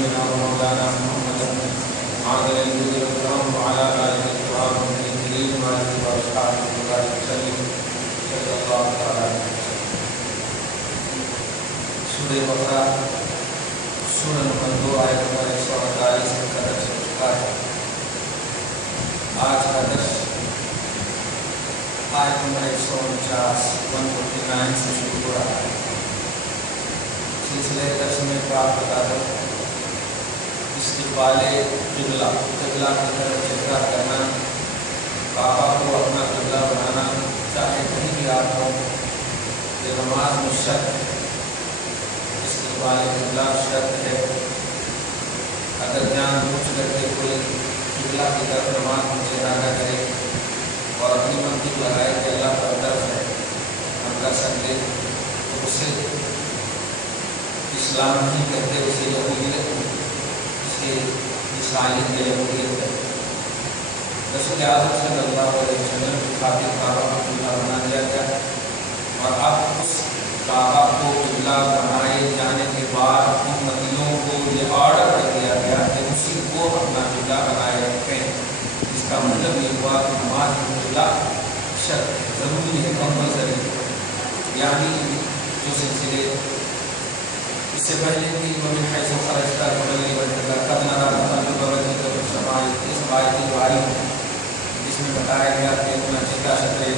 سيدنا ومولانا محمد عادل الجود والكرم وعلى آله الكرام المنزلين وعلى وأصحابه وبارك وسلم صلى الله تعالى عليه وسلم. سورہ بقرہ سورہ نمبر 2 آیت نمبر 148 کا درس ہو چکا ہے. آج کا درس آیت نمبر 149 سے شروع ہو رہا ہے. سلسلے درس میں پاک بتا دو استقبال قبلہ کی طرف چہرہ کرنا، کعبہ کو اپنا قبلہ بنانا، چاہے کہیں بھی آپ ہو، یہ نماز میں شرط ہے. استقبال قبلہ شرط ہے. اگر جان بوجھ کر کے کوئی قبلہ کی طرف نماز میں چہرہ نہ کرے اور اپنی منطق لگائے کہ اللہ پر طرف ہے ہم کر سکتے، تو اسے اسلام نہیں کہتے، اسے یہودیت، اسے عیسائیت یا یہودیت ہے. رسول اعظم صلی اللہ علیہ وسلم کی خاطر کعبہ کو قبلہ بنا دیا گیا، اور اب اس کعبہ کو قبلہ بنائے جانے کے بعد امتیوں کو یہ آرڈر کر دیا گیا کہ اسی کو اپنا قبلہ بنائے رکھیں. اس کا مطلب یہ ہوا کہ نماز میں قبلہ شرط ضروری ہے، کمپلسری. یعنی جو سلسلے اس سے پہلے بھی ومن حیث خرجت فولی وجهك قد نرى تقلب وجهك في السماء، اس آیت جو آئی جس میں بتایا گیا کہ اپنا چہرہ شطرے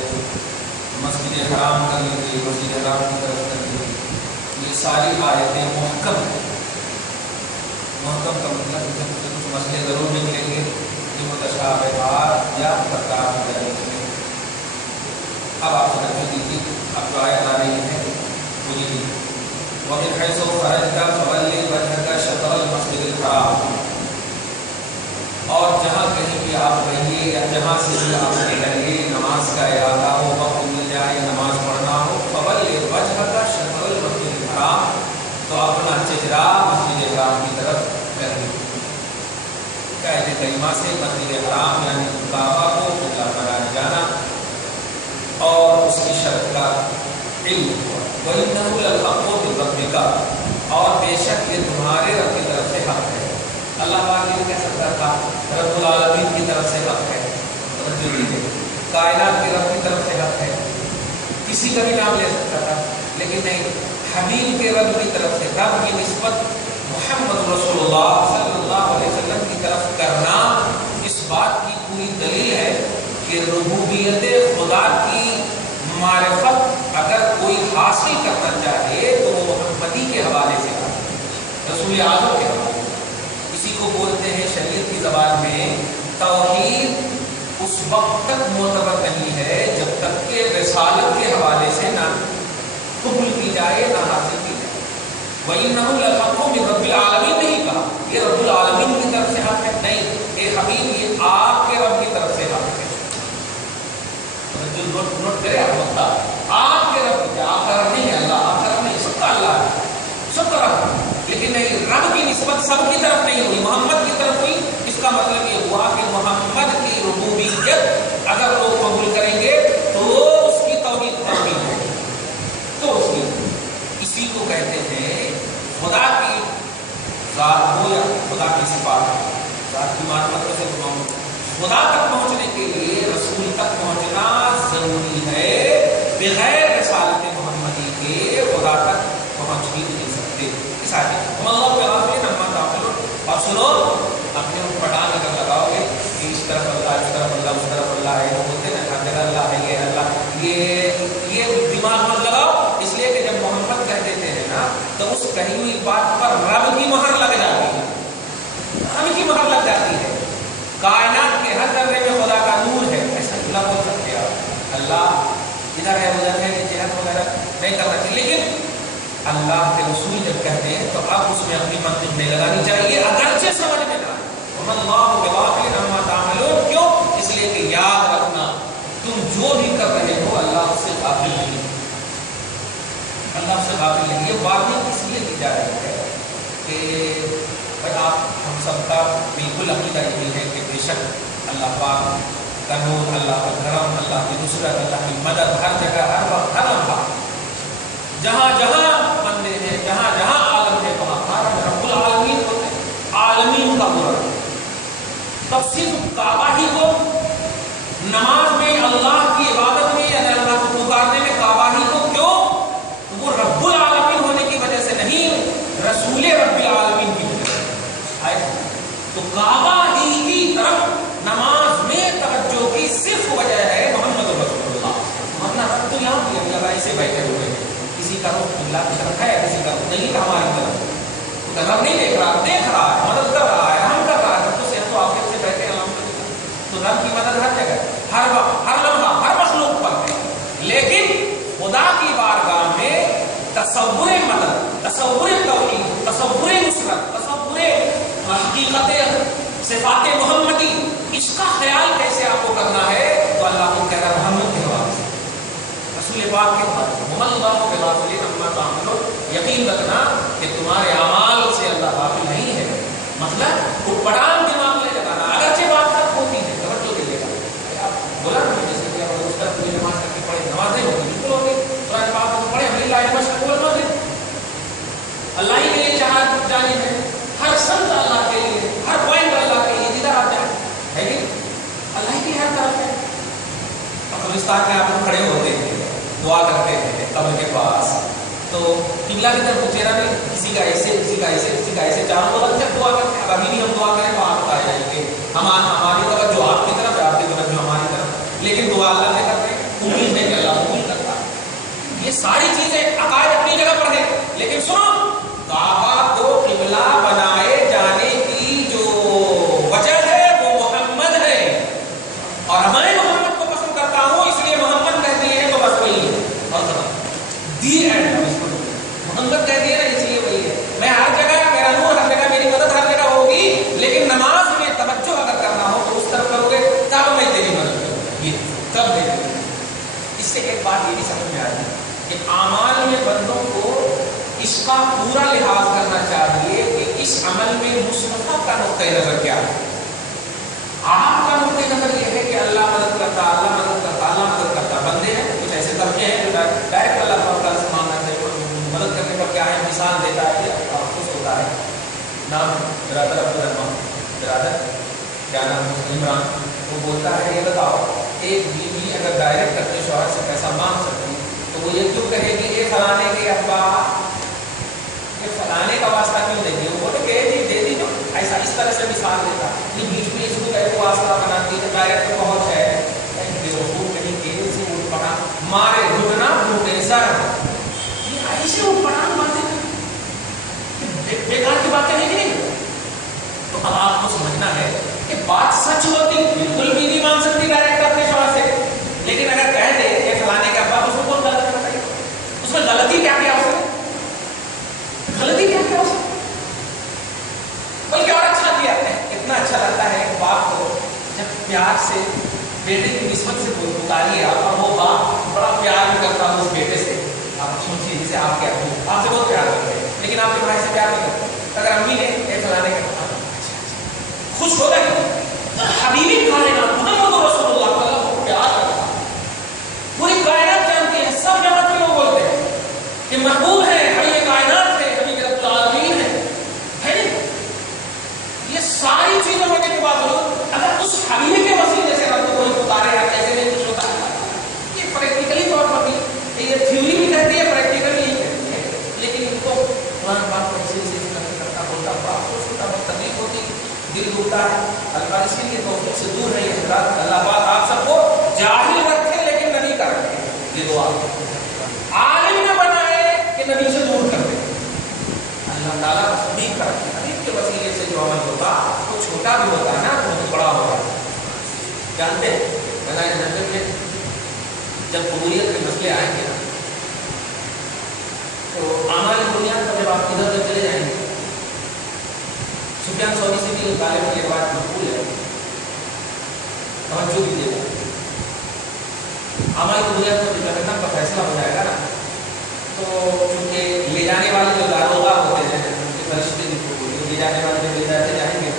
مسجد حرام کر لیجیے، مسجد حرام کی طرف کر لیجیے. یہ ساری آیتیں محکم ہیں. محکم کا مطلب جب کچھ مسئلے ضرور نکلیں گے جو متشابہات یا پرکار ہو جائیں گے. اب آپ توجہ دیجیے، اب جو آیت آ رہی ہے وہ یہ وَمِنْ حَيْثُ خَرَجْتَ فَوَلِّ وَجْهَكَ شَطْرَ الْمَسْجِدِ الْحَرَامِ، اور جہاں کہیں بھی آپ رہیے یا جہاں سے بھی آپ نکلیے، نماز کا ارادہ ہو، وقت مل جائے، نماز پڑھنا ہو، فَوَلِّ وَجْهَكَ شَطْرَ الْمَسْجِدِ الْحَرَامِ، تو اپنا چہرہ مسجد حرام کی طرف کریں. قید کریمہ سے مسجد حرام یعنی کعبہ کو قبلہ بنایا جانا اور اس کی شرط کا علم ہوا. وَإِنَّهُ لَلْحَقُّ مِن رَّبِّكَ، اور بے شک یہ تمہارے رب کی طرف سے حق ہے. اللہ پاک یہ کہہ سکتا تھا رب العالمین کی طرف سے حق ہے، کائنات کے رب کی طرف سے حق ہے، کسی کا بھی نام لے سکتا تھا، لیکن نہیں، حبیب کے رب کی طرف سے. رب کی نسبت محمد رسول اللہ صلی اللہ علیہ وسلم کی طرف کرنا اس بات کی پوری دلیل ہے کہ ربوبیت خدا کی معرفت اگر کوئی حاصل کرنا چاہے تو وہ محمدی کے حوالے سے رسول اعظم کے حوالے سے. اسی کو بولتے ہیں شریعت کی زبان میں توحید اس وقت تک معتبر نہیں ہے جب تک کہ رسالت کے حوالے سے نہ قبول کی جائے نہ حاصل کی جائے. وَإِنَّهُ لَلْحَقُّ مِن رَّبِّ الْعَالَمِينَ نہیں کہا یہ رب العالمین کی طرف سے حق ہے، نہیں، اے حبیب یہ آپ کے رب کی طرف سے حق ہے. جو نوٹ کرے آپ ہوتا آپ کے رب کی، آپ کا رب نہیں ہے اللہ، آپ کا رب نہیں، سب کا اللہ ہے، سب کا رب ہے، لیکن نہیں، رب کی نسبت سب کی طرف نہیں ہوئی، محمد کی طرف ہوئی. اس کا مطلب یہ ہوا کہ محمد کی ربوبیت اگر لوگ قبول کریں گے تو اس کی توحید تعمیر ہے. تو اس کی اسی کو کہتے ہیں خدا کی ذات ہو یا خدا کی صفات ہو، ذات کی معرفت سے خدا تک پہنچنے کے لیے رسول تک پہنچنا ضروری ہے. بغیر رسالت محمدی کے خدا تک پہنچ ہی نہیں سکتے. اس آیت اللہ پہ آفین اما تعملون. اور سنو، اپنے پٹان اگر لگاؤ گے کہ اس طرف اللہ، اس طرف اللہ، اس طرف اللہ ہے، وہ بولتے ہیں ہر جگہ اللہ ہے، یہ اللہ، یہ دماغ مت لگاؤ. اس لیے کہ جب محمد کہہ دیتے ہیں نا تو اس کہی ہوئی بات پر رب کی مہر لگ جاتی ہے، رب کی مہر لگ جاتی ہے. کائنات کے ہر ذرے میں خدا کا نور ہے، ایسا اللہ بول سکتے ہیں آپ. اللہ ادھر ہے ادھر ہے، جہت وغیرہ نہیں کرنا چاہیے. لیکن اللہ کے رسول جب کہتے ہیں تو اب اس میں اپنی منطق نہیں لگانی چاہیے، اگرچہ سمجھ میں نہ آئے. اللہ بغافل عما تعملون. کیوں؟ اس لیے کہ یاد رکھنا تم جو بھی کر رہے ہو اللہ اس سے غافل نہیں، اللہ سے غافل نہیں. یہ باتیں اس لیے کی جا رہی ہے کہ بھائی آپ ہم سب کا بالکل عقیدہ یہی ہے کہ بے شک اللہ پاک کا نور، اللہ کا کرم، اللہ کی نصرت، اللہ کی مدد ہر جگہ، ہر وقت، ہر لمحہ، جہاں جہاں بندے ہیں، جہاں جہاں عالم ہے، وہاں رب العالمین ہوتے ہیں. دیکھ رہا ہے، مدد کر رہا ہے، ہم کر رہا ہے، تب تو صحت و عافیت سے بیٹھے الحمدللہ۔ تو رب کی مدد ہر جگہ، ہر وقت، ہر لمحہ، ہر مخلوق پر ہے، لیکن خدا کی بارگاہ میں تصور مدد، تصور توحید، تصور نصرت، تصور حقیقت صفات محمدی، اس کا خیال کیسے آپ کو کرنا ہے؟ تو اللہ کو کہہ رہا محمد کے حوالے سے، رسول پاک کے حوالے سے، محمد اللہ کے حوالے سے اللہ تعالیٰ یقین رکھنا کہ تمہارے اعمال سے اللہ غافل نہیں ہے۔ مطلب وہ پڑھان دماغ میں لگانا، اگرچہ بات تک ہوتی ہے، توجہ دیجیے گا، آپ بولا نا جیسے کہ اگر اس طرح کوئی نماز کر کے پڑھے، نمازیں ہوگی بالکل ہوگی، قرآن پاک کو پڑھے، ہمیں اللہ مشکل نہ دے، اللہ ہی کے لیے چاہا جانب ہے، ہر سمت اللہ کے لیے، ہر پوائنٹ اللہ کے لیے، جدھر آپ جائیں ہے کہ اللہ کی ہر طرف ہے۔ قبرستان میں آپ لوگ کھڑے ہوتے ہیں، دعا کرتے ہیں قبر کے پاس، تو قبلہ کی طرف چہرہ نہیں، کسی کا ایسے، کسی کا ایسے، کسی کا ایسے، چاروں طرف سے دعا کرتے ہیں۔ ابھی بھی ہم دعا کریں تو آپ بتائے جائیں گے، ہماری طرف جو آپ کی طرف ہے، آپ کی طرف جو ہماری طرف، لیکن دعا اللہ سے کرتے ہیں، امید ہے کہ اللہ قبول کرتا ہے۔ یہ ساری چیزیں عقائد اپنی جگہ پر ہیں، لیکن سنو، کعبہ کو قبلہ بنائے جانے کی جو وجہ ہے وہ محمد ہے، اور ہمارے محمد کو پسند کرتا ہوں اس لیے محمد کہہ دیے ہیں تو بس وہی ہے، اور دی اینڈ، محمد کہہ دیے نا اس لیے وہی ہے۔ میں ہر جگہ میرا نور، ہر جگہ میری مدد ہر جگہ ہوگی، لیکن نماز میں توجہ اگر کرنا ہو تو اس طرف کرو گے تب میں تیری مدد کروں گا، یہ تب میں تیری مدد۔ اس سے ایک بات یہ بھی سمجھ میں آتی ہے کہ اعمال میں بندوں کو اس کا پورا لحاظ کرنا چاہیے کہ اس عمل میں مصطفیٰ کا نقطۂ نظر کیا ہے۔ آپ کا نقطۂ نظر یہ ہے کہ اللہ مدد کرتا، اللہ مدد کرتا، اللہ مدد کرتا، بندے ہیں کچھ ایسے طبقے ہیں جو ڈائریکٹ اللہ تعالیٰ سے مانگنا چاہیے، مدد کرنے پر کیا ہے، مثال دیتا ہے کہ خوش ہوتا ہے۔ نام برادر عبدالرحمان، برادر کیا نام ہے، عمران، وہ بولتا ہے یہ بتاؤ ایک بیوی اگر ڈائریکٹ اپنے شوہر سے پیسہ مانگ سکتی تو وہ یہ کیوں کہے گی اے فلانے کے ابا، یہ فلانے کا واسطہ کیوں دے گی؟ وہ بولے کہ جی دے دی، جو ایسا اس طرح سے مثال دیتا، یہ بیچ میں اس کو ایک واسطہ بناتی ہے، ڈائریکٹ پہنچ ہے، کہیں کہ اسے اٹھ پڑا مارے گھٹنا گھوٹے سر، ایسے وہ پڑھان باتیں بیکار کی باتیں نہیں کہ نہیں۔ تو اب آپ کو سمجھنا ہے کہ بات سچ ہوتی، بالکل بھی نہیں مان سکتی ڈائریکٹ اپنے شوہر سے، لیکن اگر کہہ دے کہ فلانے کا باپ، اس میں کون غلط کرتا ہے؟ اس میں غلطی کیا کیا ہو سکتی؟ غلطی کیا کیا ہو سکتی؟ بلکہ اور اچھا کیا ہے، اتنا اچھا لگتا ہے ایک باپ کو جب پیار سے بیٹے کی نسبت سے پکاریے آپ، اور وہ باپ بڑا پیار بھی کرتا ہوں اس بیٹے سے، آپ سوچیے جسے آپ کیا آپ سے بہت پیار کرتے ہیں، لیکن آپ کے بھائی سے پیار نہیں کرتے۔ اگر امی نے ایک فلانے کا خوش ہوگا کہ حبیبی کائنات محمد رسول اللہ تعالیٰ کو پیار کرتا، پوری کائنات جانتی ہے، سب جگہ کے لوگ بولتے ہیں کہ محبوب ہے، حبیب کائنات ہے، حبیب رب العالمین ہے نا؟ یہ ساری چیزیں ہونے کے باوجود اگر اس حبیب کے وسیلے سے رب کو کوئی پکارے یا کیسے نہیں کچھ ہوتا ہے، یہ پریکٹیکلی طور پر بھی یہ تھیوری بھی کہتی ہے، پریکٹیکل نہیں کہتی ہے، لیکن ان کو قرآن پاک کو اسی سے کرتا بولتا بڑا افسوس ہوتا، بہت تکلیف ہوتی، دل ٹوٹتا ہے۔ اللہ اسی لیے توفیق سے دور رہی ہے، اللہ پاک آپ سب کو جاہل رکھے لیکن نبی کا رکھے، یہ دعا عالم نہ بنائے کہ نبی سے دور کر دے، اللہ تعالیٰ نبی کا رکھے، نبی کے وسیلے سے جو عمل ہوتا وہ چھوٹا بھی ہوتا ہے نا بہت بڑا ہوتا ہے۔ جانتے ہیں بنائے جنت میں جب قبولیت کے مسئلے آئیں گے نا تو اعمال بنیاد پر جب آپ ادھر ادھر چلے جائیں گے، سفیان ثوری سے بھی غالباً یہ بات مقبول ہے، توجہ دیجیے گا، اعمال کی بنیاد پر جب جہنم کا فیصلہ ہو جائے گا نا تو چونکہ لے جانے والے جو داروغہ ہوتے ہیں ان کے فرشتے لے جانے والے جب لے جاتے جائیں گے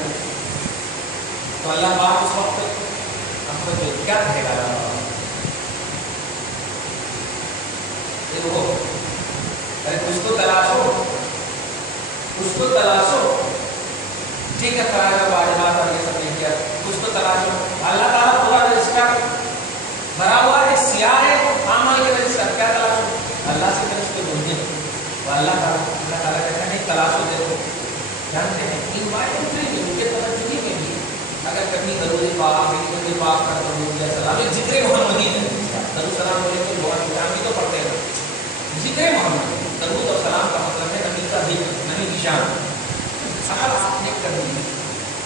تو اللہ پاک اس وقت ہم کو جو کیا کہے گا، ارے کچھ تو تلاشو، کچھ تو تلاشو، ٹھیک ہے فرائض و واجبات اور یہ سب نہیں کیا، کچھ تو تلاشو۔ اللہ تعالیٰ پورا رجسٹر بھرا ہوا ہے، سیاہ ہے، اعمال کے رجسٹر، کیا تلاشو؟ اللہ سے طرف سے بولنے تو اللہ تعالیٰ کہتا ہے تلاشو دیکھو۔ جانتے ہیں ان باتیں ان کے توجہ میں بھی اگر کبھی درود پاک کا درود یا سلام، ایک ذکر محمدی ہے، درود سلام بولے تو لوگ بھی تو پڑھتے ہیں، ذکر محمد، درود اور سلام کا مطلب ہے نبی کا ذکر، نبی کی شان،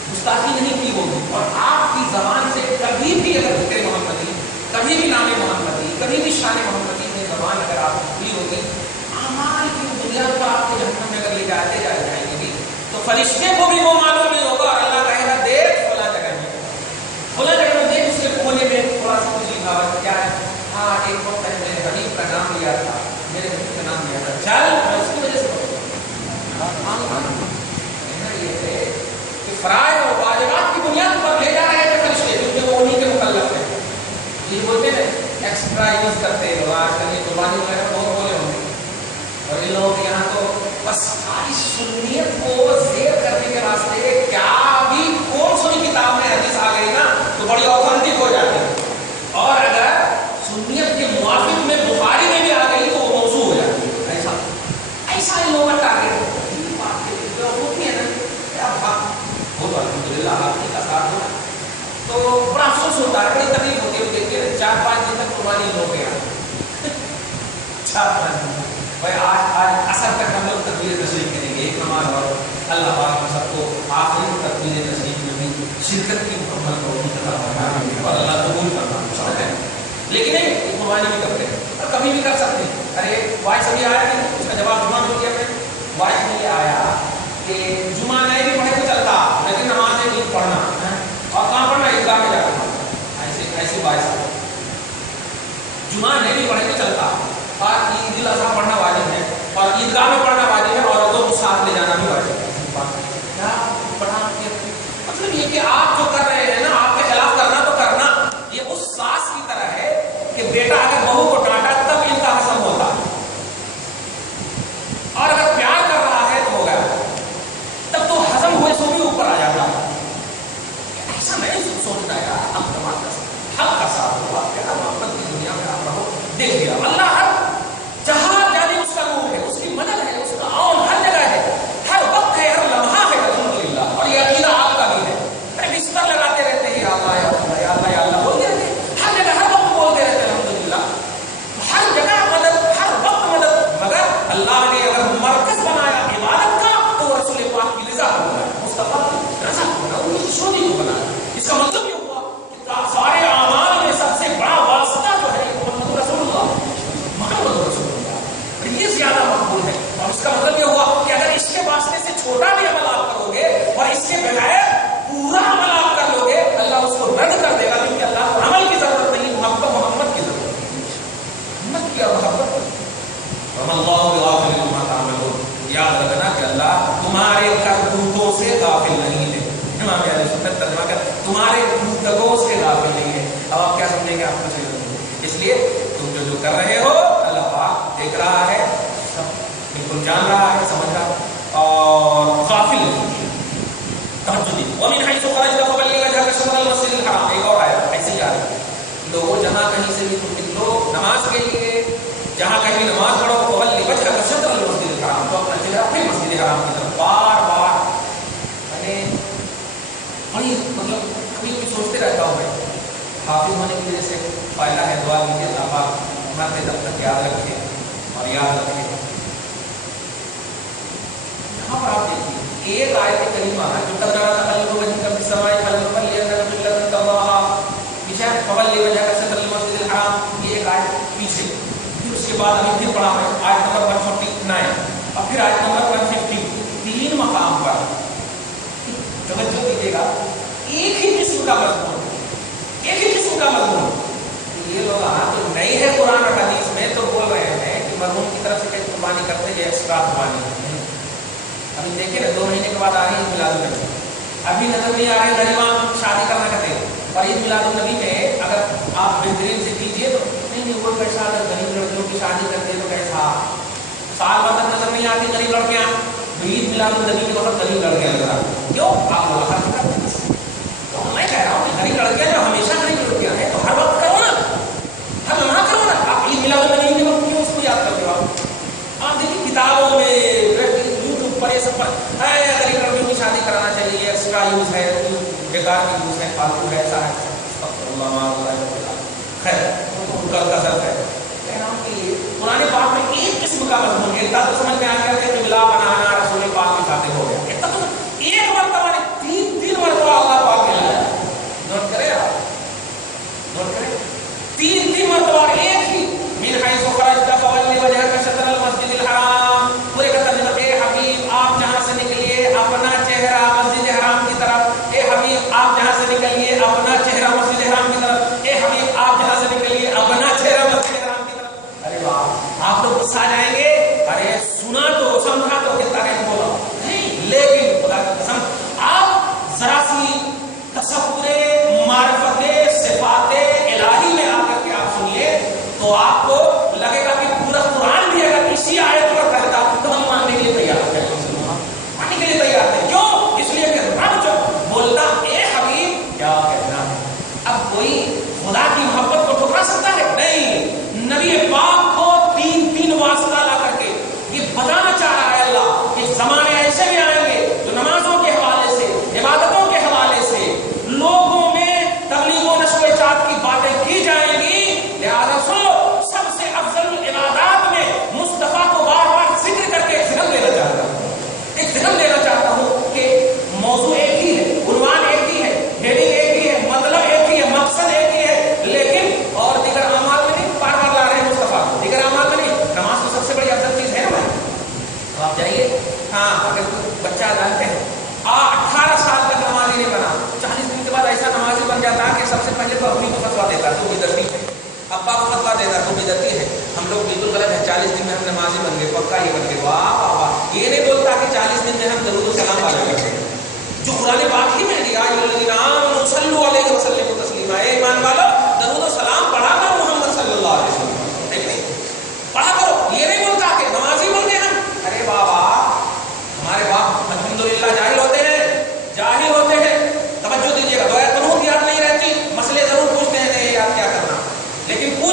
گستاخی نہیں کی ہوگی، اور آپ کی زبان سے کبھی بھی اگر ذکر محمدی، کبھی بھی نام محمدی، کبھی بھی شان محمدی میں زبان اگر آپ کی کھلی ہوگی، اعمال کی بنیاد پر آپ کو جہنم میں اگر لے جاتے جائیں گے تو فرشتے کو بھی وہ معلوم نہیں ہوگا، اور اللہ کہے گا دیکھ فلاں جگہ میں، فلاں جگہ میں دیکھ، اس کے کونے میں تھوڑا سا کچھ لکھا ہوا کیا ہے، ہاں ایک وقت ہے میرے حبیب کا نام لیا تھا، میرے حبیب کا نام لیا تھا، چل میں اس کی وجہ سے یہ ہے کہ فرائض اور واجبات کی بنیاد پر لے جا رہے تھے فرشتے، کیونکہ وہ انہیں کے مکلف ہیں. یہ بولتے ہیں ایکسٹرا یوز کرتے ہیں آج کل، یہ قربانی وغیرہ بہت بولے ہوں گے، اور ان لوگوں کے یہاں تو بس ساری سنیت کو زیر کرنے کے واسطے کیا بھی کون سی کتاب میں حدیث آ گئی نا تو بڑی اوتھینٹک ہو جاتی ہے، اور اگر سنیت کے موافق میں بخاری میں بھی آ گئی تو وہ موضوع ہو جاتی ہے. ایسا ان لوگوں کا ٹارگیٹ ہے. وہ تو الحمدللہ آپ کی ساتھ ہو، تو بڑا افسوس ہوتا ہے، بڑی تکلیف ہوتی ہے. دیکھیے 4-5 دن تک قربانی ہو گیا، 4-5 دن بھائی آج اثر تک ہم لوگ تکبیر تشریف کریں گے، ایک نماز، اور اللہ پاک ہم سب کو آخری تکبیر تشریف میں بھی شرکت کی مکمل توفیق عطا فرمائے اور اللہ قبول کرنا سمجھ ہے. لیکن نہیں قربانی بھی کرتے ہیں اور کبھی بھی کر سکتے ہیں. ارے وائس ابھی آیا نہیں، اس کا جواب جمعہ میں دیا میں. وائس میں یہ آیا کہ جمعہ نہیں بھی پڑھے تو چلتا، لیکن نماز نہیں پڑھنا، اور کہاں پڑھنا؟ عیدگاہ میں جا کر پڑھنا. ایسی وائس آئی. جمعہ نہیں بھی پڑھے تو چلتا، اور عید الاضحیٰ پڑھنا واجب ہے، اور عیدگاہ میں پڑھنا واجب ہے، اور عورتوں کو ساتھ لے جانا بھی واجب ہے. کیا پڑھا؟ مطلب یہ کہ آپ جو کر رہے ہیں نا، آپ کے خلاف کرنا تو کرنا. یہ اس ساس کی طرح ہے کہ بیٹا اگر بہو کو ڈانٹا تب ان کا حسن ہوتا ہے، اور اگر پیار کر رہا ہے تو ہو گیا، تب تو ہضم ہوئے سو بھی اوپر آ جاتا ہے. ایسا نہیں سوچنا یار، اب حق کا ساتھ ہوا، کیا محبت کی دنیا میں آپ رہو. دیکھ لیا اللہ ہر جہاں جانے اس کا نور ہے، اس کی مدد ہے، اس کا عون ہر جگہ ہے، ہر وقت ہے، ہر لمحہ ہے الحمدللہ. اور یہ عقیدہ آپ کا بھی ہے. ارے بستر لگاتے رہتے ہیں یا اللہ یا اللہ یا اللہ یا اللہ بولتے رہتے ہیں، ہر جگہ ہر وقت بولتے رہتے ہیں الحمدللہ. ہر جگہ مدد، ہر وقت مدد. مگر اللہ نے اگر مرکز بنایا عبادت کا تو رسول پاک کی رضا کو بنایا، مصطفیٰ کی رضا کو بنایا، ان کی خوشنودی کو بنایا. اس کا مطلب یہ ہوا کہ سارے اعمال میں سب سے بڑا واسطہ جو ہے محمد رسول اللہ، محمد رسول اللہ، یہ زیادہ مقبول ہے. اور اس کا مطلب یہ ہوا کہ اگر اس کے واسطے سے چھوٹا بھی عمل آپ کرو گے اور اس کے بغیر پورا عمل آپ کر لو گے، اللہ اس کو رد کر دے گا، کیونکہ اللہ کو عمل کی ضرورت نہیں، محمد کی ضرورت ہے. محمد کی اور محبت. اللہ غافل عما تعملون. یاد رکھنا کہ اللہ تمہارے کرتوتوں سے غافل نہیں ہے. امام اہل سنت ترجمہ کر تمہارے گفتگو سے غافل نہیں ہے. اب آپ کیا سمجھیں گے؟ آپ کو چاہیے. اس لیے تم جو کر رہے ہو اللہ پاک دیکھ رہا ہے، سب بالکل جان رہا ہے، سمجھ رہا ہے، اور غافل نہیں. تہجدی ومن حيث خرجت فولِ وجهك شطر المسجد الحرام. ایک اور آیت ایسے ہی آ رہی ہے. لوگوں جہاں کہیں سے بھی تم نکلو نماز کے لیے، جہاں کہیں نماز پڑھو فولِ وجهك شطر المسجد الحرام، تو اپنا چہرہ اپنے مسجد حرام کی طرف بار بار. بڑی مطلب کبھی کبھی سوچتے رہتا ہوں میں، حافظ ہونے کی وجہ سے فائدہ ہے. دعا کیجیے اللہ پاک مرتے دم تک یاد رکھے اور یاد رکھے. یہاں پر آپ دیکھیے ایک آیت کریمہ ہے جو تقرر تقلب وجهك في السماء فلنولينك قبلة ترضاها، پیچھے فولِ وجهك شطر المسجد الحرام، یہ ایک آیت پیچھے. پھر اس کے بعد ابھی پھر پڑھا ہے آیت نمبر 149 اور پھر آیت نمبر 150. 3 مقام پر توجہ دیجیے گا، ایک ہی قسم کا مضمون، ایک ہی قسم کا مضمون. یہ لوگ تو نہیں ہے قرآن اور حدیث میں تو بول رہے ہیں کہ مرحوم کی طرف سے کہیں قربانی کرتے ہیں، یہ ایکسٹرا قربانی ہے. ابھی دیکھیں نا 2 مہینے کے بعد آ رہی ہے میلاد النبی، ابھی نظر نہیں آ رہے غریباں شادی کرنا کہتے ہیں. اور عید میلاد النبی میں اگر آپ بہترین سے کیجیے تو نہیں وہ پیسہ اگر غریب لڑکیوں کی شادی کرتے ہیں تو کیسا سال بعد نظر نہیں آتی غریب لڑکیاں. عید میلاد النبی کے وقت غریب لڑکیاں نظر آتی. کیوں؟ آپ لوگ خرچ کرتے ہیں. تو میں کہہ رہا ہوں کہ غریب لڑکیاں جو ہمیشہ غریب لڑکیاں ہیں تو ہر وقت کرو نا، ہر لمحہ کرو نا. آپ عید میلاد النبی کے وقت کیوں اس کو یاد کرتے ہو؟ آپ دیکھیے کتابوں میں یوٹیوب پر یہ سب پر غریب لڑکیوں کی شادی کرانا چاہیے، یہ ایکسٹرا یوز ہے، بیکار کی یوز ہے، فالتو ہے، ایسا ہے. خیر ان کا غضب ہے. کہہ رہا ہوں کہ قرآن پاک میں ایک قسم کا مضمون ہے. اتنا تو سمجھ میں آ گیا کہ قبلہ بنانا رسول پاک کی خاطر ہو گیا. اتنا تو ایک مرتبہ نہیں، 3 مرتبہ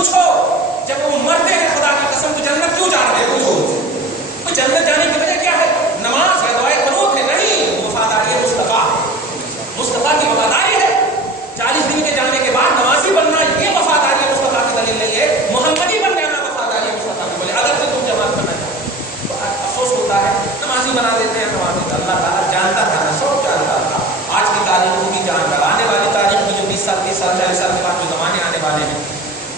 پوچھو جب وہ مرتے ہیں خدا کی قسم تو جنت کیوں جا رہے ہیں؟ پوچھو ان سے وہ جنت جانے کی وجہ کیا ہے؟ نماز ہے، دعائے قنوت ہے؟ نہیں، وفاداری مصطفیٰ مصطفیٰ کی وفاداری ہے۔ 40 دن کے جانے کے بعد نمازی بننا یہ وفاداری مصطفیٰ کی دلیل نہیں ہے، محمدی بن جانا وفاداری مصطفیٰ کی۔ بولے اگر سے تم جماعت کرنا چاہتے تو افسوس ہوتا ہے نمازی بنا دیتے ہیں نمازی۔ اللہ تعالیٰ جانتا تھا نا، سب جانتا تھا، آج کی تاریخ کو بھی جان رہا، آنے والی تاریخ میں جو 20 سال 30 سال 40 سال کے بعد جو زمانے آنے والے ہیں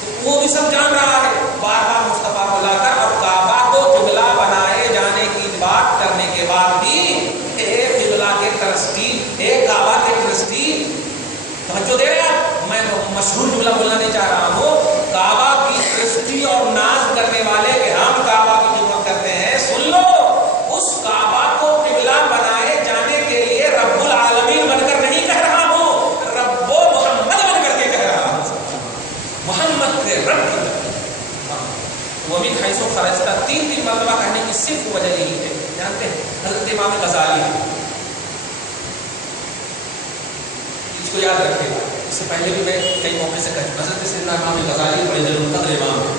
تو وہ بھی سب جان رہا ہے۔ بار بار مصطفیٰ کو لا کر اب کعبہ کو قبلہ بنائے جانے کی بات کرنے کے بعد بھی ایک قبلہ کے ٹرسٹی، ایک کعبہ کے ٹرسٹی، توجہ دے رہے ہیں آپ؟ میں مشہور جملہ بولنا نہیں چاہ رہا ہوں، کعبہ کی ٹرسٹی اور ناز کرنے والے کہ ہم کعبہ کی خدمت کرتے ہیں، سن لو اس کعبہ کو قبلہ بنائے جانے کے لیے رب العالمین بن کر نہیں کہہ رہا ہوں، رب و محمد بن کر کے کہہ رہا ہوں، محمد کے رب کی طرف۔ وہ بھی حیث و خرجتا 3 مرتبہ کہنے کی صرف وجہ یہی ہے۔ جانتے ہیں حضرت امام غزالی، اس کو یاد رکھے گا، اس سے پہلے بھی میں کئی موقع سے کہا، حضرت سیدنا امام غزالی بڑے ضرورت امام ہے۔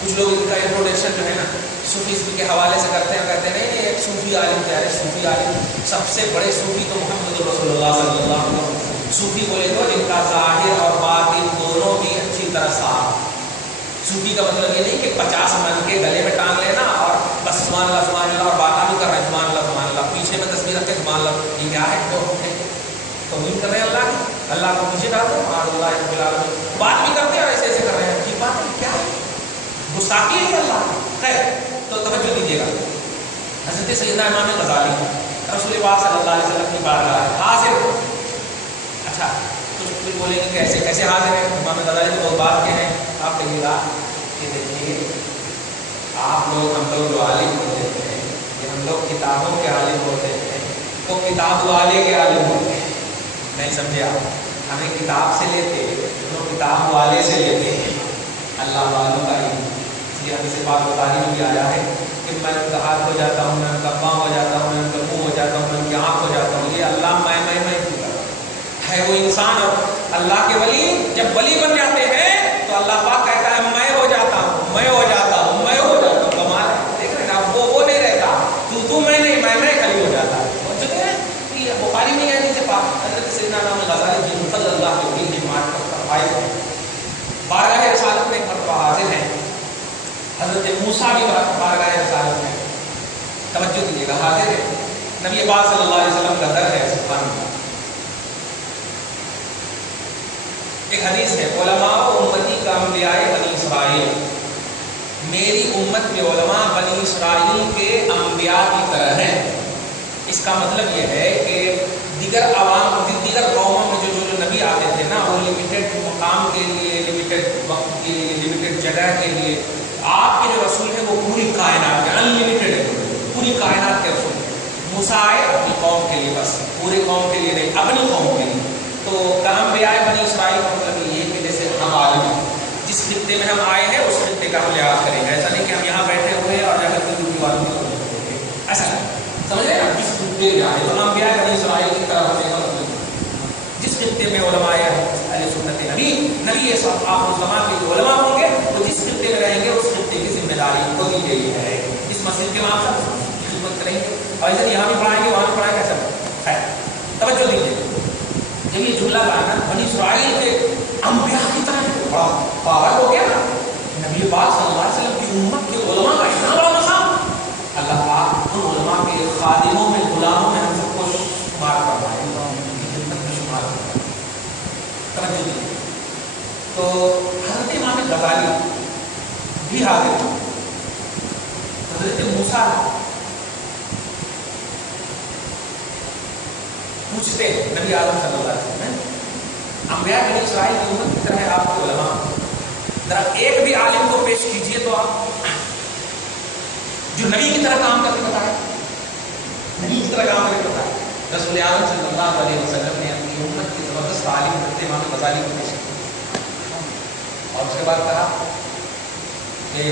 کچھ لوگ ان کا انٹروڈکشن جو ہے نا صوفیزم کے حوالے سے کرتے ہیں، کہتے ہیں نہیں ایک صوفی عالم کیا ہے، صوفی عالم سب سے بڑے صوفی تو محمد رسول اللہ صلی اللہ علیہ وسلم۔ صوفی بولے تو جن کا ظاہر اور باطن دونوں بھی اچھی طرح صاف۔ صوفی کا مطلب یہ نہیں کہ 50 من کے گلے میں ٹانگ لینا اور بس سبحان اللہ اور باتیں بھی کر رہے ہیں سبحان اللہ، پیچھے میں تصویر رکھ کے سبحان اللہ، یہ کیا ہے؟ توہین کر رہے ہیں اللہ کی، اللہ کو پیچھے ڈال دو، اللہ رب العالمین، بات بھی کرتے ہیں اور ایسے ایسے کر رہے ہیں، یہ بات ہے کیا ہے؟ گستاخی ہے اللہ کی۔ خیر تو توجہ دیجیے گا، حضرت سیدنا امام غزالی رسول پاک صلی اللہ علیہ وسلم کی بارگاہ ہے، حاضر۔ اچھا کچھ بولیں گے کہ ایسے کیسے حاضر ہیں؟ امام غزالی تو بہت بات کے ہیں، آپ کہیے گا کہ دیکھیے آپ لوگ ہم لوگ جو عالم ہوتے ہیں کہ ہم لوگ کتابوں کے عالم ہوتے ہیں، وہ کتاب والے کے عالم ہوتے ہیں، نہیں سمجھے آپ؟ ہمیں کتاب سے لیتے تو کتاب والے سے لیتے ہیں، اللہ والوں کا علم۔ اس لیے حدیث پاک بخاری میں بھی آیا ہے کہ میں ان کا ہاتھ ہو جاتا ہوں، میں ان کا پاؤں ہو جاتا ہوں، میں ان کا منہ ہو جاتا ہوں، میں ان کی آنکھ ہو جاتا ہوں، یہ اللہ میں کیوں کرتا ہے؟ وہ انسان اور اللہ کے ولی جب ولی بن جاتے ہیں تو اللہ پاک کہتا ہے میں ہو جاتا ہوں، میں ہو جاتا ہوں، میں ہو جاتا ہوں۔ کمال ہے، دیکھ رہے ہیں آپ، وہ نہیں رہتا، تو میں نہیں، میں کھڑی ہو جاتا ہے۔ بخاری میں ہے جسے پاک حضرت سیدنا امام غزالی جی صلی اللہ علیہ وسلم کی جماعت آئے ہیں، بارگاہ رسالت میں ایک مرتبہ حاضر ہیں، حضرت موسیٰ بھی بارگاہ رسالت میں، توجہ دیجیے گا، حاضر ہے، نبی پاک صلی اللہ علیہ وسلم کا در ہے، سبحان اللہ۔ ایک حدیث ہے، علماء امتی کا انبیاء بنی اسرائیل، میری امت کے علماء بنی اسرائیل کے انبیاء کی طرح ہیں۔ اس کا مطلب یہ ہے کہ دیگر قوموں میں جو نبی آتے تھے نا، وہ لمیٹڈ مقام کے لیے، لمیٹڈ وقت کے لیے، لمیٹڈ جگہ کے لیے، آپ کے جو رسول ہیں وہ پوری کائنات کے، انلمیٹڈ ہے، پوری کائنات کے رسول ہیں۔ موسیٰ آئے اپنی قوم کے لیے، بس پورے قوم کے لیے نہیں، اپنی قوم کے لیے۔ تو انبیاء بنی اسرائیل کا مطلب یہ ہے کہ جیسے ہم عالم ہیں، جس خطے میں ہم آئے ہیں اس خطے کا ہم لحاظ کریں گے، ایسا نہیں کہ ہم یہاں بیٹھے ہوئے ہیں اور جا کر دوسری والوں کو ایسا نہیں، سمجھ رہے ہیں آپ؟ جس خطے میں آئے تو انبیاء بنی اسرائیل کی طرح ہمیں جس خطے میں علماء اہل سنت نبی آخر الزمان کے جو علماء ہوں گے وہ جس خطے میں رہیں گے اس خطے کی ذمہ داری ان کو دی گئی ہے، اس مسجد کے وہاں سب خدمت کریں گے، اور ایسا یہاں بھی پڑھائیں گے وہاں بھی پڑھائیں گے، ایسا ہے۔ توجہ دیجیے، جب یہ جملہ لانا بنی اسرائیل کے انبیاء کی طرح بڑا پاور ہو گیا نا، نبی پاک صلی اللہ علیہ وسلم کی امت کے علماء کا اتنا بڑا مقام، اللہ پاک ان علماء کے خادموں میں، غلاموں میں ہم سب کو شمار کرنا ہے، تو حضرت امام غزالی بھی حاضر ہیں، حضرت موسیٰ پوچھتے نبی عالم صلی اللہ علیہ وسلم، انبیاء بنی اسرائیل کی امت کی طرح آپ کے علماء، ذرا ایک بھی عالم کو پیش کیجئے تو آپ جو نبی کی طرح کام کرتے بتائے، نبی کی طرح کام کرتے بتائے۔ رسول اعظم صلی اللہ علیہ وسلم نے اپنی امت کی زبردست عالم حضرت امام غزالی کو پیش کیا اور اس کے بعد کہا کہ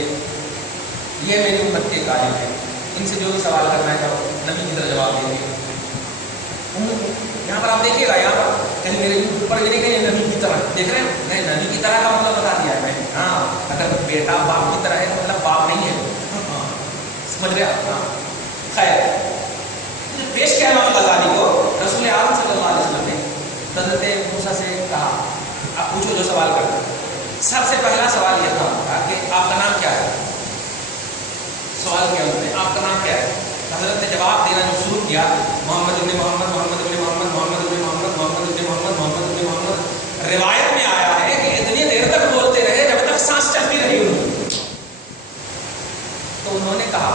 یہ میری امت کے قائم ہے، ان سے جو بھی سوال کرنا ہے چاہو نبی کی طرح جواب دیں گے۔ یہاں پر آپ دیکھیے گا، یہاں پر کہیں میرے اوپر بھی نہیں کہیں نبی کی طرح دیکھ رہے ہیں، نہیں نبی کی طرح کا مطلب بتا دیا ہے میں نے. ہاں اگر بیٹا باپ کی طرح ہے تو مطلب باپ نہیں ہے. سمجھ رہے آپ؟ ہاں خیر پیش کیا امام غزالی کو رسول اعظم صلی اللہ علیہ وسلم نے حضرت موسیٰ سے کہا آپ پوچھو جو سوال کرنا. سب سے پہلا سوال یہ تھا کہ آپ کا نام کیا ہے. سوال کیا انہوں نے آپ کا نام کیا ہے. حضرت نے جواب دینا جو شروع کیا محمد ابن محمد محمد ابن محمد محمد ابن محمد محمد ابن محمد محمد ابن محمد. روایت میں آیا ہے کہ اتنی دیر تک بولتے رہے جب تک سانس چلتی رہی انہوں. تو انہوں نے کہا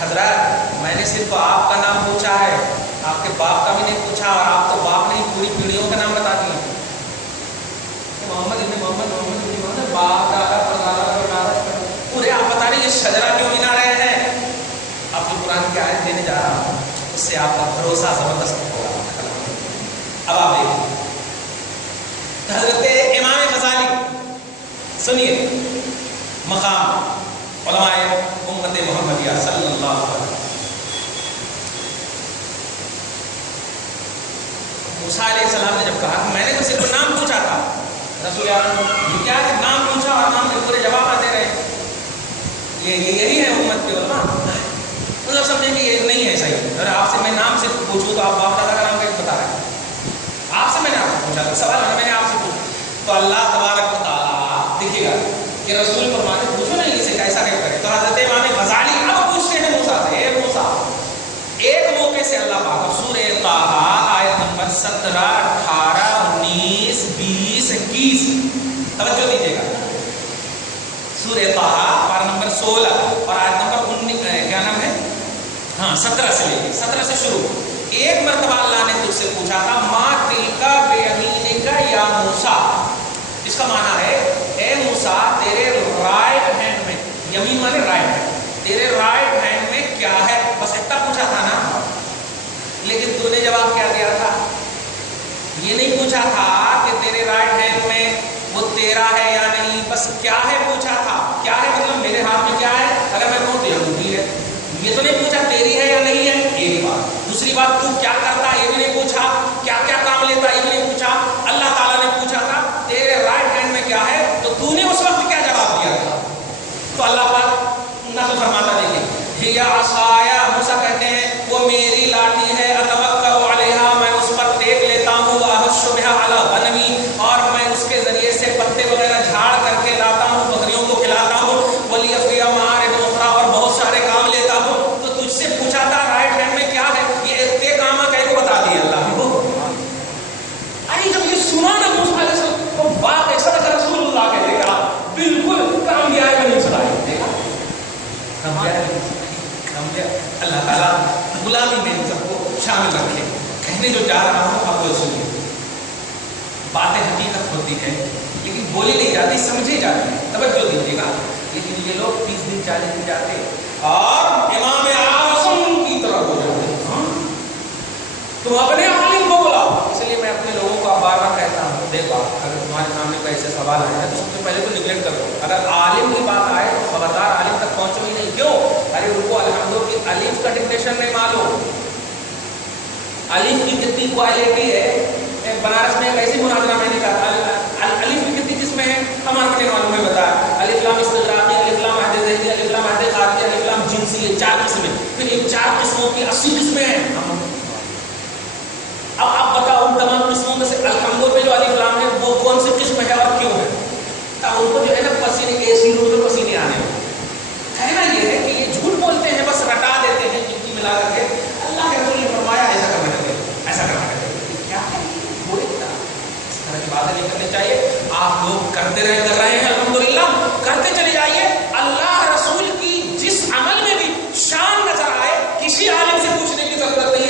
حضرت میں نے صرف آپ کا نام پوچھا ہے، آپ کے باپ کا بھی نہیں پوچھا، اور آپ تو باپ نہیں پوری پیڑھیوں کا نام بتا دیے. محمد ابن محمد محمد ابن محمد باپ دادا پردادا پورے آپ بتا رہے یہ شجرا کیوں گنا رہے ہیں. آپ جو قرآن کی آیت دینے جا رہا ہوں اس سے آپ کا بھروسہ زبردست ہوگا. اب آپ دیکھیں حضرت امام غزالی سنیے مقام علماء امت محمدیہ صلی اللہ علیہ وسلم. موسیٰ علیہ السلام نے جب کہا کہ میں نے تو صرف نام پوچھا تھا، رسول یہ کیا ہے نام پوچھا اور نام کے پورے جواب آتے رہے. یہی ہے امت کے علماء. مطلب سمجھیں کہ یہ نہیں ہے صحیح. اگر آپ سے میں نام سے پوچھوں تو آپ باپ دادا کا نام کیسے بتا رہے ہیں. آپ سے میں نے آپ سے پوچھا سوال ہے، میں نے آپ سے پوچھا تو اللہ تبارک و تعالیٰ دیکھیے گا کہ رسول فرماتے پوچھو نہیں اسے کیسا کیا کرے. تو حضرت امام غزالی اب پوچھتے ہیں موسیٰ سے، اے موسیٰ ایک موقع سے اللہ پاک سورہ طٰہٰ آیت نمبر 17 18 19 20 21 توجہ دیجیے گا. سورہ طٰہٰ پارہ نمبر 16 اور آیت نمبر 19 کیا نام ہے 17 سے لے کے 17 سے شروع. ایک مرتبہ اللہ نے تجھ سے پوچھا تھا ما تلکا بیمینک یا موسیٰ. اس کا معنی ہے اے موسیٰ تیرے رائٹ ہینڈ میں، یمین مانے رائٹ ہینڈ، تیرے رائٹ ہینڈ میں کیا ہے. بس اتنا پوچھا تھا نا. لیکن تو نے جواب کیا دیا تھا؟ یہ نہیں پوچھا تھا کہ تیرے رائٹ ہینڈ میں وہ تیرا ہے یا نہیں، بس کیا ہے پوچھا تھا. کیا ہے مطلب میرے ہاتھ میں کیا ہے، اگر میں کہوں تو یہودی ہے. یہ تو نہیں پوچھا تیری ہے یا نہیں ہے، ایک بات. دوسری بات تو کیا کرتا یہ بھی نہیں پوچھا، کیا کیا کام لیتا یہ بھی نہیں پوچھا. اللہ تعالیٰ نے پوچھا تھا تیرے رائٹ ہینڈ میں کیا ہے، تو نے اس وقت کیا جواب دیا تھا. تو اللہ پاک نہ تو فرماتا دیکھیے یا عصایا، موسیٰ کہتے ہیں وہ میری لاٹھی ہے، اتوکل علیہا میں اس پر ٹیک لیتا ہوں، واحش بہا علی غنمی اور میں اس کے ذریعے سے پتے وغیرہ جھاڑ کر کے لاتا ہوں، بکریوں کو کھلاتا ہوں، ولی فی معارض اخرى اور بہت سارے کام لیتا ہوں. تو تجھ سے پوچھا تھا رائٹ ہینڈ میں کیا ہے، یہ اتنے کام کہہ کو بتا دیے اللہ کو. ارے جب یہ سنا نا موسیٰ علیہ السلام تو بات ایسا لگا رسول اللہ کہتے کہا بالکل کام کیا ہے بنی اسرائیل. دیکھا کام کیا ہے اللہ تعالیٰ غلامی میں سب کو شامل رکھے. کہنے جو جا رہا ہوں آپ کو سنیے. باتیں حقیقت ہوتی ہے لیکن بولی نہیں جاتی، سمجھی جاتی ہے. توجہ دیجیے گا. لیکن یہ لوگ 30 دن 40 دن جاتے اور امام اعظم کی طرح ہو جاتے. تم اپنے عالم کو بلاؤ. اس لیے میں اپنے لوگوں کو بار بار کہتا ہوں دیکھو اگر تمہارے سامنے کوئی ایسے سوال آئے ہیں تو سب سے پہلے تو نیگلیکٹ کرو. اگر عالم کی بات آئے تو خبردار عالم تک پہنچو ہی نہیں. کیوں؟ ارے ان کو الحمدو کی الف کا ڈکٹیشن نہیں معلوم. الف کی کتنی کوالٹی ہے. بنارس میں ایک ایسی مناظرہ میں نے کہا الف کی کتنی قسمیں ہیں ہمارے کو نہیں معلوم ہے. بتایا الف لام استغراقی، الف لام عہد ذہنی، الف لام عہد خارجی، الف لام جنسی، یہ 4 قسمیں. پھر ان 4 قسموں کی 80 قسمیں ہیں. اب آپ بتاؤ ان تمام قسموں میں سے الحمدو پہ جو الف لام ہے وہ کون سی قسم ہے اور کیوں ہے؟ ان کو جو ہے نا پسینے ایسی روز میں پسینے آنے ہیں. کہنا یہ ہے کہ یہ جھوٹ بولتے ہیں، بس رٹا دیتے ہیں چٹکی ملا کر کے. اللہ کے رسول نے فرمایا ایسا کرنا چاہیے، ایسا کرنا چاہیے. کیا ہے بولے اس طرح کی باتیں نہیں کرنی چاہیے. آپ لوگ کرتے کر رہے ہیں الحمدللہ، کرتے چلے جائیے. اللہ رسول کی جس عمل میں بھی شان نظر آئے کسی عالم سے پوچھنے کی ضرورت نہیں.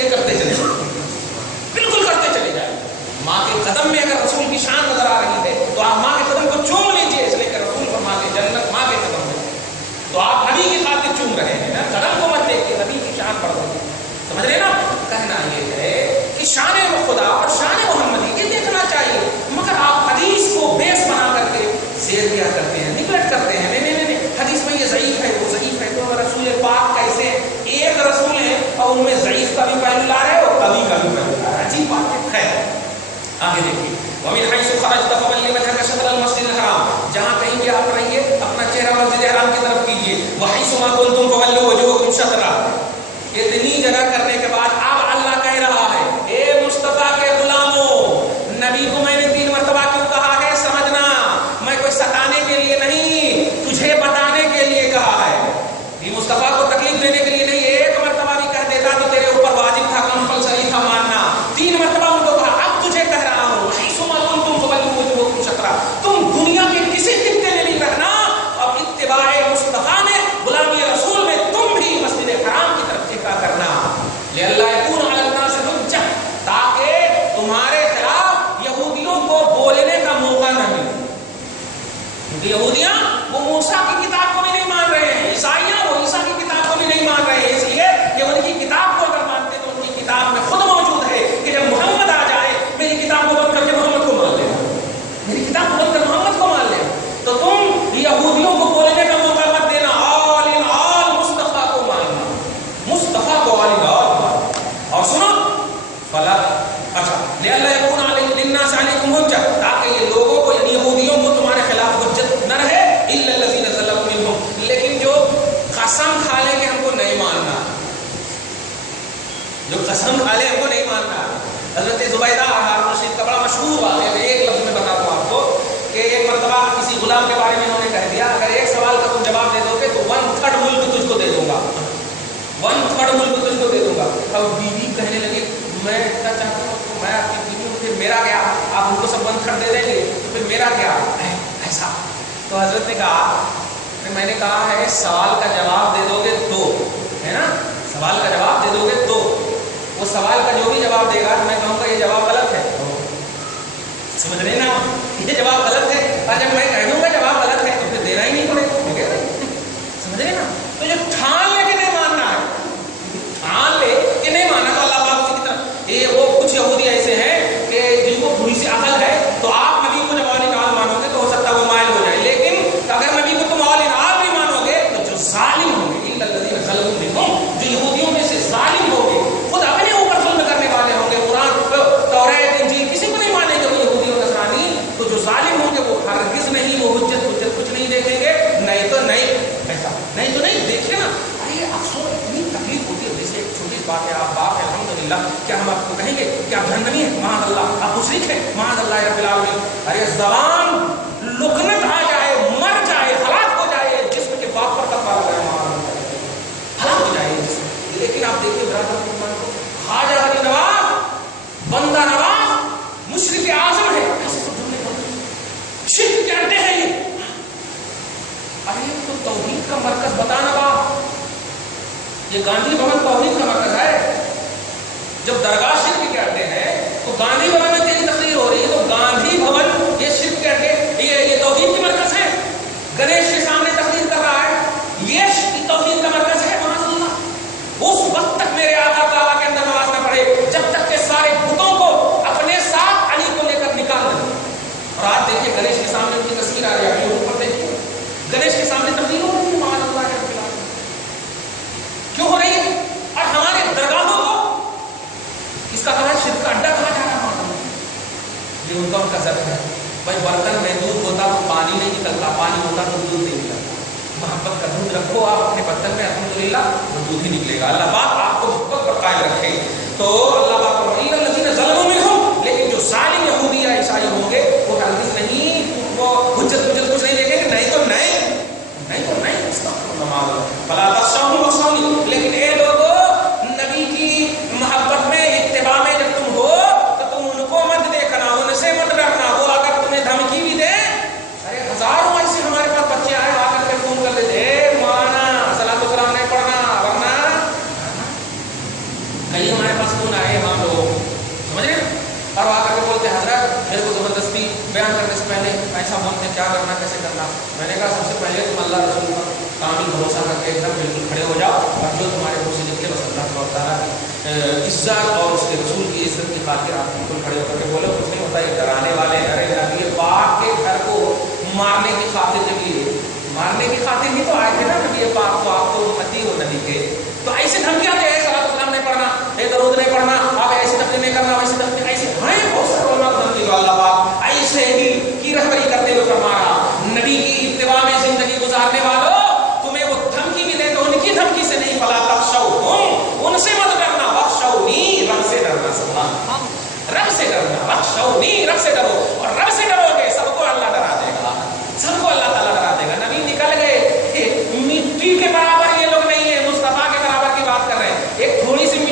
آگے دیکھیے وَمِنْ حَيْثُ خَرَجْتَ فَوَلِّ وَجْهَكَ شَطْرَ الْمَسْجِدِ الْحَرَامِ، جہاں کہیں بھی آپ رہیے اپنا چہرہ مسجد حرام کی طرف کیجیے. وَحَيْثُ مَا كُنْتُمْ فَوَلُّوا وُجُوهَكُمْ شَطْرَهُ. اتنی جگہ کرنے کے بعد اب اللہ کہہ رہا ہے اے مصطفیٰ کے غلاموں، نبی کو میں نے 3 مرتبہ کیوں کہا ہے سمجھنا، میں کوئی ستانے کے لیے نہیں، تجھے بتانے کے لیے کہا ہے. یہ مصطفیٰ کو تکلیف دینے کے لیے نہیں. ایک مرتبہ بھی کہہ دیتا تو تیرے اوپر واجب تھا، کمپلسری تھا ماننا. 3 مرتبہ ان کو کہا. اب تجھے کہہ رہا ہوں تم دنیا کے کسی خطے میں نہیں رہنا، اور اتباع مصطفیٰ میں غلامی رسول میں تم بھی مسجد حرام کی طرف چکا کرنا. لِأَلَّا يَكُونَ عَلَى النَّاسِ حُجَّةٌ، تاکہ تمہارے خلاف یہودیوں کو بولنے کا موقع نہ ملے. کیونکہ یہودیاں وہ موسیٰ کی کتاب کو بھی نہیں مان رہے ہیں، عیسائیاں وہ عیسیٰ کی کتاب کو بھی نہیں مان رہے ہیں. اس لیے کہ ان کی کتاب کو اگر مانتے تو ان کی کتاب میں خود موجود ہے کہ جب محمد آ جائے میری کتاب کو بند کر کے محمد کو مان لینا، میری کتاب کو بند کر محمد کو مان لینا. تو تم یہودیوں کو بولنے کا موقع مت دینا. آل ان آل مصطفیٰ کو ماننا، مصطفیٰ کو آل ان آل ماننا. اور سنو فلا اچھا لِأَلَّا يَكُونَ لِلنَّاسِ عَلَيْكُمْ حُجَّةٌ، تاکہ یہ لوگوں کو یعنی یہودیوں کو تمہارے خلاف حجت نہ رہے. إِلَّا الَّذِينَ ظَلَمُوا مِنْهُمْ، لیکن جو قسم کھا لے کہ ہم کو نہیں ماننا، جو قسم کھا لے ہم کو نہیں ماننا. حضرت زبیدہ ہارون رشید کا بڑا مشہور واقعہ ہے، ایک لفظ میں بتاتا ہوں آپ کو کہ ایک مرتبہ کسی غلام کے بارے میں انہوں نے کہہ دیا اگر ایک سوال کا تم جواب دے دو گے تو 1/3 ملک تجھ کو دے دوں گا، 1/3 ملک تجھ کو دے دوں گا. اب بیوی کہنے لگی میں اتنا چاہتا ہوں تو میں آپ کی بیوی ہوں، پھر میرا کیا، آپ ان کو سب 1/3 دے دیں گے تو پھر میرا کیا ایسا. تو حضرت نے کہا کہ میں نے کہا ہے سوال کا جواب دے دو گے تو ہے نا، سوال کا جواب دے دو گے تو وہ سوال کا جو بھی جواب دے گا میں کہوں گا یہ جواب غلط ہے. سمجھ رہے نا، یہ جواب غلط ہے. اور جب میں کہہ دوں گا جواب غلط ہے تو پھر دینا ہی نہیں پڑے گا. سمجھ رہے نا. تو جو ٹھان لے کے نہیں ماننا ہے، ٹھان لے کہ نہیں ماننا تو اللہ پاک کی طرف یہ وہ کچھ یہودی ایسے ہیں کہ جن کو تھوڑی سی عقل ہے تو آپ نبی کو جب آل ان آل مانو گے تو ہو سکتا ہے وہ مائل ہو جائے. لیکن اگر نبی کو تم آل ان آل نہیں مانو گے تو جو ظالم ہوں گے إِلَّا الَّذِينَ ظَلَمُوا مِنْهُمْ، جو یہودیوں میں سے ظالم ہوں گے، خود اپنے اوپر ظلم کرنے والے ہوں گے، قرآن توریت انجیل کسی کو نہیں مانیں گے وہ یہودی اور نصرانی، تو جو ظالم ہوں گے وہ ہرگز نہیں، وہ حجت کچھ نہیں دیکھیں گے. نہیں تو نہیں، ایسا نہیں تو نہیں. دیکھیں نا ارے افسوس اتنی تکلیف ہوتی ہے. جیسے ایک چھوٹی بات ہے، آپ باپ ہیں الحمدللہ، کیا ہم آپ کو کہیں گے کہ آپ جہنمی ہیں؟ معاذ اللہ. آپ مشرک ہیں؟ معاذ اللہ رب العالمین. ارے زبان لکنت آ جائے، مر جائے، ہلاک ہو جائے، جسم کے باپ پر تک آ جائے، ہلاک ہو جائے جسم. لیکن آپ دیکھیے برادر مسلمان کو خواجہ غنی نواز، بندہ نواز، مشرک اعظم ہے، ایسے سب جملے پڑھتے شرک کے اڈے ہیں یہ. ارے تو توحید کا مرکز بتا نواز، یہ گاندھی بھون توحید کا مرکز ہے. جب درگاہ شرک کے اڈے ہیں تو گاندھی بھون میں تیری تقریر ہو رہی ہے تو گاندھی بھون یہ شرک کے اڈے، یہ توحید کے مرکز ہے. گنیش کے سامنے تقریر کر رہا ہے، یہ توحید کا مرکز ہے. معاذ اللہ. اس وقت تک میرے آقا کعبہ کے اندر نماز نہ پڑھے جب تک کہ سارے بتوں کو اپنے ساتھ علی کو لے کر نکال دیں. اور آج دیکھیے گنیش کے سامنے ان کی تصویر آ رہی ہے، ابھی اوپر دیکھیے گنیش کے سامنے تقریر ہو رہی ہے. معاذ اللہ کے خلاف کیوں ہو رہی ہے؟ اور ہمارے درگاہوں کو اس کا کہا شرک کا اڈا کہا جا رہا ہے. یہ ان کا ضرب ہے. بھائی برتن میں دودھ ہوتا تو پانی نہیں نکلتا، پانی ہوتا تو دودھ نہیں نکلتا. محبت کا دودھ رکھو آپ اپنے برتن میں، الحمدللہ وہ دودھ ہی نکلے گا. اللہ پاک آپ کو محبت پر قائم رکھے. تو اللہ پاک إِلَّا الَّذِينَ ظَلَمُوا مِنْهُمْ، لیکن جو ظالم یہودی یا عیسائی ہوں گے وہ ہرگز نہیں، وہ حجت کچھ نہیں دیکھیں گے. نہیں تو نہیں، نہیں تو نہیں. فَلَا تَخْشَوْهُمْ وَاخْشَوْنِي، لیکن اے لوگوں نبی کی محبت میں، اتباع میں جب تم ہو تو تم ان کو مت دیکھنا، ان سے مت ڈرنا. وہ اگر تمہیں دھمکی بھی دے، ارے ہزاروں ایسے ہمارے پاس بچے آئے آ کر کے فون کر دیتے مانا صلاۃ السلام نہیں پڑھنا، ورنہ کئی ہمارے پاس فون آئے ہم لوگ سمجھ رہے ہیں، اور آ کر کے بولتے حضرت میرے کو زبردستی بیان کرنے سے پہلے ایسا بولتے کیا کرنا کیسے کرنا. میں نے کہا سب سے پہلے تم اللہ رسول پر کامل بھروسہ کر کے ایک دم بالکل کھڑے ہو جاؤ، اور جو تمہارے منہ سے نکلے بس اللہ کو تعالیٰ کی عزت اور اس کے رسول کی عزت کی خاطر آپ بالکل کھڑے ہو کر کے بولو. کچھ نہیں ہوتا یہ ڈرانے والے. ارے نبی پاک کے گھر کو مارنے کی خاطر جب یہ مارنے کی خاطر ہی تو آئے تھے نا نبی پاک کو. آپ تو امتی ہو نبی کے، تو ایسے دھمکیاں دے صلاۃ السلام نہیں پڑھنا، درود نہیں پڑھنا، آپ ایسی تقریر نہیں کرنا، ویسی تقریر ایسے ہیں بہت سارے علماء سبحان اللہ، رب سے ڈرنا، وخشونی